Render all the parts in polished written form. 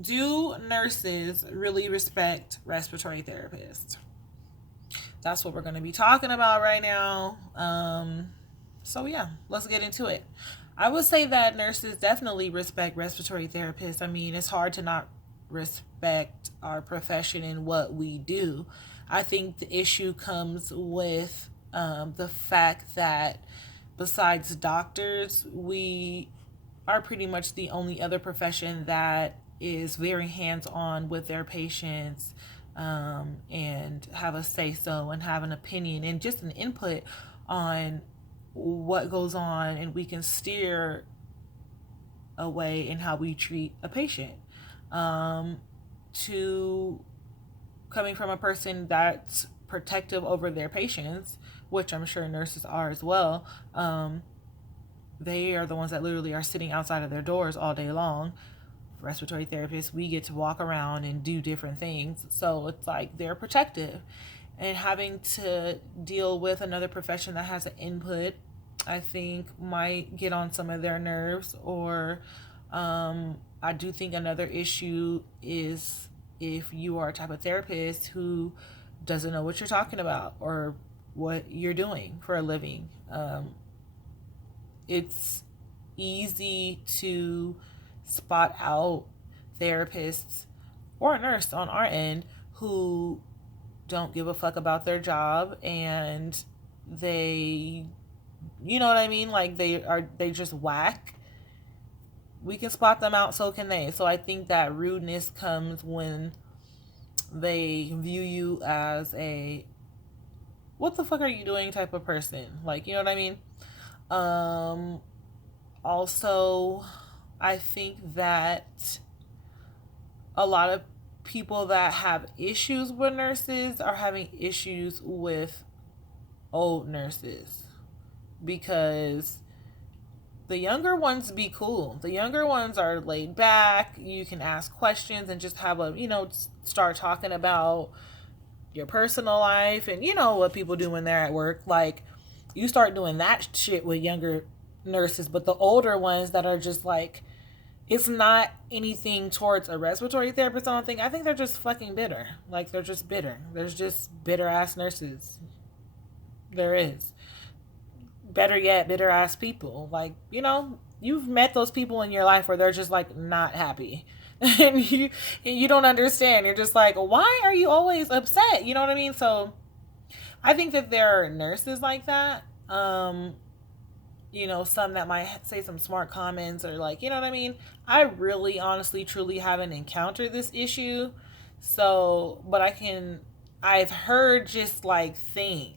Do nurses really respect respiratory therapists? That's what we're going to be talking about right now. So, yeah, let's get into it. I would say that nurses definitely respect respiratory therapists. I mean, it's hard to not respect our profession and what we do. I think the issue comes with the fact that besides doctors, we are pretty much the only other profession that is very hands on with their patients, and have a say so and have an opinion and just an input on what goes on, and we can steer a way in how we treat a patient. To coming from a person that's protective over their patients, which I'm sure nurses are as well. They are the ones that literally are sitting outside of their doors all day long. Respiratory therapists, we get to walk around and do different things. So it's like they're protective. And having to deal with another profession that has an input, I think might get on some of their nerves. Or I do think another issue is if you are a type of therapist who doesn't know what you're talking about or what you're doing for a living. It's easy to spot out therapists or a nurse on our end who don't give a fuck about their job, and they, you know what I mean, like they just whack. We can spot them out, so can they. So I think that rudeness comes when they view you as a what the fuck are you doing type of person, like, you know what I mean. um Also, I think that a lot of people that have issues with nurses are having issues with old nurses, because the younger ones be cool. The younger ones are laid back. You can ask questions and just have a, start talking about your personal life and what people do when they're at work. Like, you start doing that shit with younger nurses, but the older ones that are just like, it's not anything towards a respiratory therapist. I think they're just fucking bitter. Like, they're just bitter. There's just bitter ass nurses. There is. Better yet, bitter ass people. Like, you've met those people in your life where they're just like not happy. And you don't understand. You're just like, why are you always upset? You know what I mean? So I think that there are nurses like that. Some that might say some smart comments, or, like, you know what I mean? I really, honestly, truly haven't encountered this issue. So, but I've heard just like things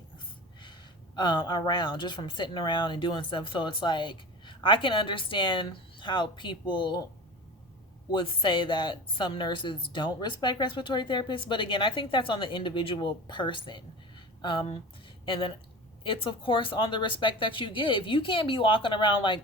around just from sitting around and doing stuff. So it's like, I can understand how people would say that some nurses don't respect respiratory therapists. But again, I think that's on the individual person. And then it's, of course, on the respect that you give. You can't be walking around like,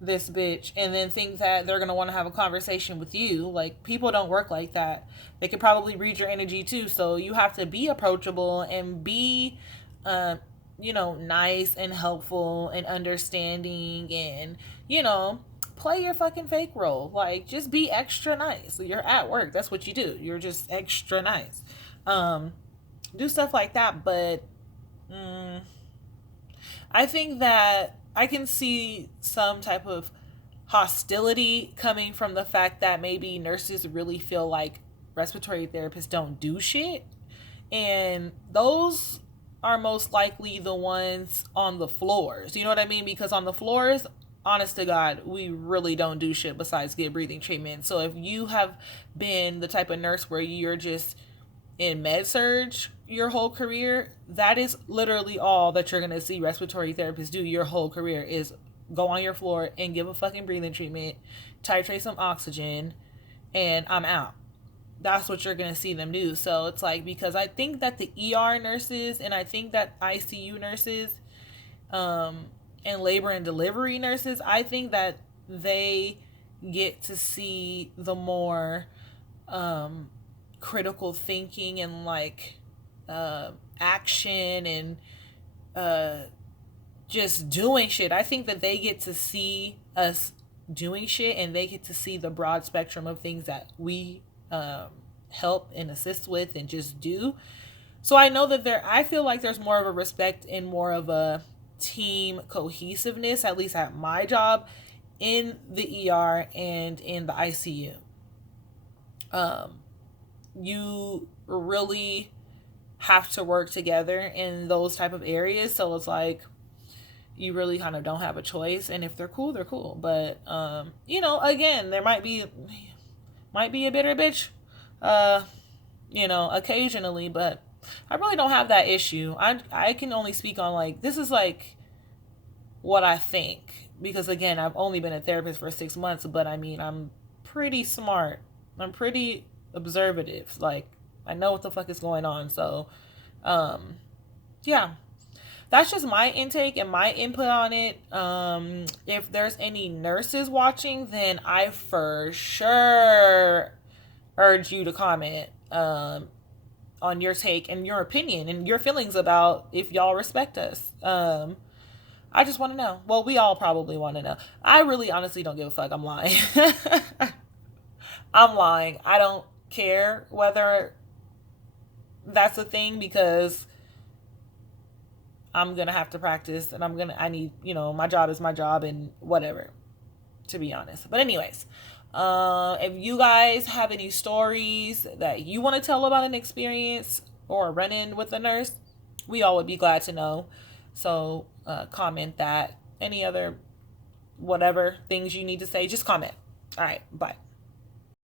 this bitch, and then think that they're going to want to have a conversation with you. Like, people don't work like that. They could probably read your energy too. So you have to be approachable and be, nice and helpful and understanding, and, play your fucking fake role. Like, just be extra nice. You're at work. That's what you do. You're just extra nice. Do stuff like that. But I think that I can see some type of hostility coming from the fact that maybe nurses really feel like respiratory therapists don't do shit. And those are most likely the ones on the floors. You know what I mean? Because on the floors, honest to God, we really don't do shit besides get breathing treatment. So if you have been the type of nurse where you're just in med surge your whole career, that is literally all that you're going to see respiratory therapists do your whole career, is go on your floor and give a fucking breathing treatment, titrate some oxygen, and I'm out. That's what you're going to see them do. So it's like, because I think that the ER nurses, and I think that ICU nurses, and labor and delivery nurses, I think that they get to see the more critical thinking and, like, action and just doing shit. I think that they get to see us doing shit, and they get to see the broad spectrum of things that we help and assist with and just do. So I know that I feel like there's more of a respect and more of a team cohesiveness, at least at my job, in the ER and in the ICU. You really have to work together in those type of areas. So it's like, you really kind of don't have a choice. And if they're cool, they're cool. But, again, there might be a bitter bitch, occasionally, but I really don't have that issue. I can only speak on, like, this is like what I think, because again, I've only been a therapist for 6 months, but I mean, I'm pretty smart. I'm pretty observative. Like, I know what the fuck is going on. So, yeah, that's just my intake and my input on it. If there's any nurses watching, then I for sure urge you to comment on your take and your opinion and your feelings about if y'all respect us. I just want to know. Well, we all probably want to know. I really honestly don't give a fuck. I'm lying. I'm lying. I don't care whether that's a thing, because I'm going to have to practice, and I need, my job is my job, and whatever, to be honest. But anyways, if you guys have any stories that you want to tell about an experience or a run-in with a nurse, we all would be glad to know. So comment that. Any other whatever things you need to say, just comment. All right, bye.